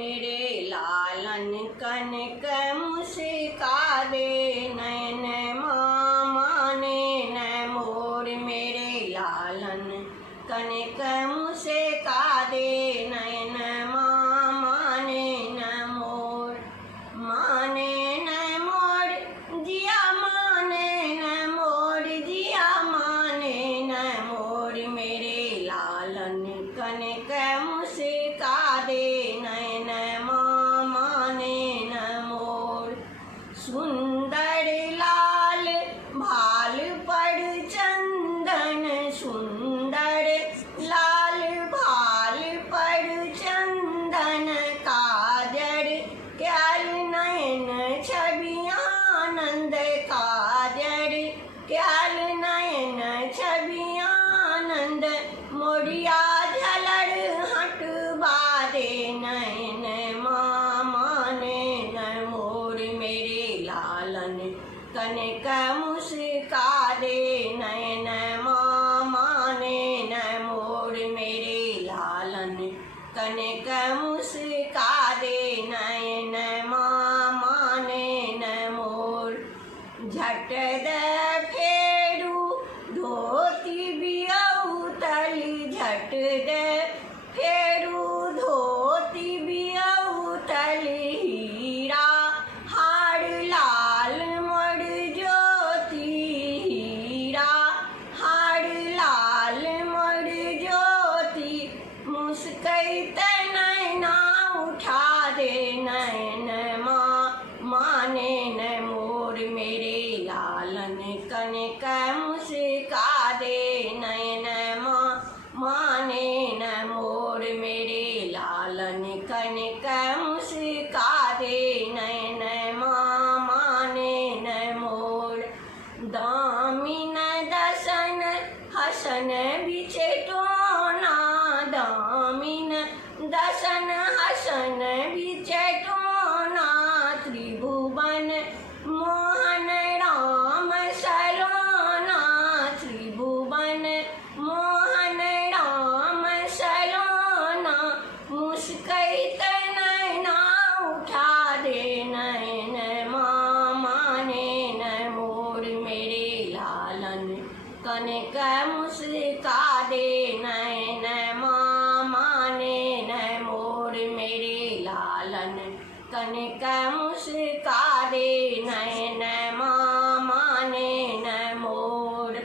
मेरे लालन कनक मुस्का दे नैन माने न मोर। मेरे लालन कनक मुस्का दे नैन माने न मोर। माने न मोर जिया माने न मोर, जिया माने न मोर। मेरे लालन कनक मुस्का दे नैन माने न मोर। सुंदर लाल भाल पर चंदन, सुंदर लाल भाल पर चंदन। काजर क्याल नयन छवि आनंद, काजर क्याल नयन छवि आनंद। मोरिया झलर हट बादे नैन माने न मोर। मेरे लालन कनक मुस्का दे नैन माने न मोर। मेरे लालन कनक मुस्का दे नैन माने न मोर। झट दे फेरू धोती बियौतली, झट दे फेरू धोती बियौतली। हीरा हार लाल मोर ज्योति, हीरा हार लाल मोर ज्योति। मुस्कैत नैना उठा दे नैन माने न मोर। मेरे लालन कनक मुस्का दे नैन माने न मोर। मेरे लालन कनक मुस्का दे नैन माने न मोर। दामिन दसन हसन बिछे टोना, दामिन दसन हसन बिछे टोना। त्रिभुवन मोहन राम सलोना, त्रिभुवन मोहन राम सलोना। मुस्कैत नैना उठा दे नैन माने न मोर। मेरे लालन कनक मुस्का दे नैन माने न मोर। मेरे लालन कनक मुस्का दे नैन माने न मोर।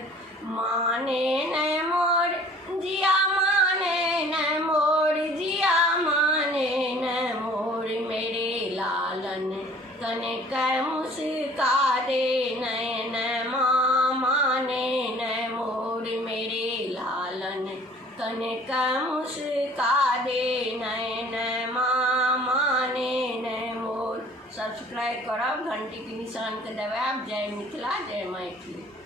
माने न मोर जिया माने न मोर, जिया माने न मोर। मेरे लालन कनक मुस्का दे नैन माने न मोर। मेरे लालन कनक मुस्का दे नैन माने न मोर। सब्सक्राइब करब, घंटी के निशान के दबाएब। जय मिथिला, जय मैथिली।